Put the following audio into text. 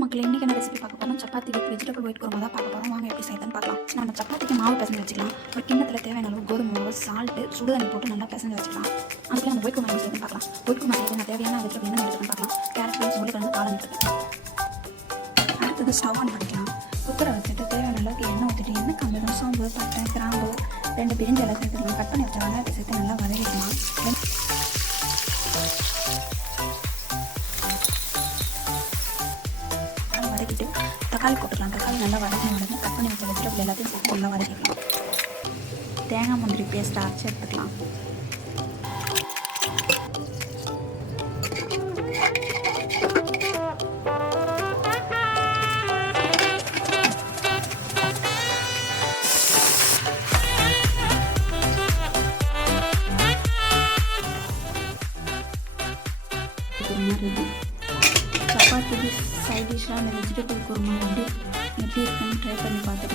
மக்களே, இன்றைக்கி என்ன ரெசிபி பார்க்க போகிறோம்? சப்பாத்திக்கு வெஜிடபிள் ஒயிட் குருமா தான் பார்க்க போகிறோம். வாங்க எப்படி செய்யுதுன்னு பார்க்கலாம். நம்ம சப்பாத்திக்கு மாவு பிசைஞ்சு வச்சுக்கலாம். ஒரு கிண்ணத்தில் தேவையான அளவு கோதுமை மாவு, சால்ட்டு, சுடுதண்ணி போட்டு நல்லா பிசைஞ்சு வச்சுக்கலாம். அதுக்கு நம்ம ஒயிட் குருமா எப்படி செய்யுதுன்னு பார்க்கலாம். ஒயிட் குருமா செய்ய நான் தேவையான வெஜிடபிள் என்ன எடுத்துன்னு பார்க்கலாம். கேரட், பீன்ஸ், உருளைக்கிழங்கு, காளான் எடுத்துக்கலாம். அடுத்தது ஸ்டவ் ஆன் பண்ணிக்கலாம். குக்கரை வச்சுட்டு தேவையான அளவுக்கு எண்ணெய் ஊற்றிட்டு எண்ணெய் காஞ்சதும் சோம்பு, பட்டை, கிராம்பு, 2 பிரிஞ்சு எல்லாம் சேர்த்துக்கலாம். கட் பண்ணி வச்ச வெங்காயத்தை சேர்த்து நல்லா வதக்கிக்கலாம். வதக்கிட்டு தக்காளி போட்டுக்கலாம். தக்காளி நல்லா வதக்கி கட் பண்ணி வச்ச வெஜிடபிள் எல்லாத்தையும் சேர்த்து நல்லா வதக்கிக்கலாம். தேங்காய் முந்திரி பேஸ்ட் அரைச்சி எடுத்துக்கலாம். ரெடி. சப்பாத்திக்கு சைட் டிஷ்ஷாக அந்த வெஜிடபிள் குருமா எப்படி இருக்குன்னு ட்ரை பண்ணி பார்த்து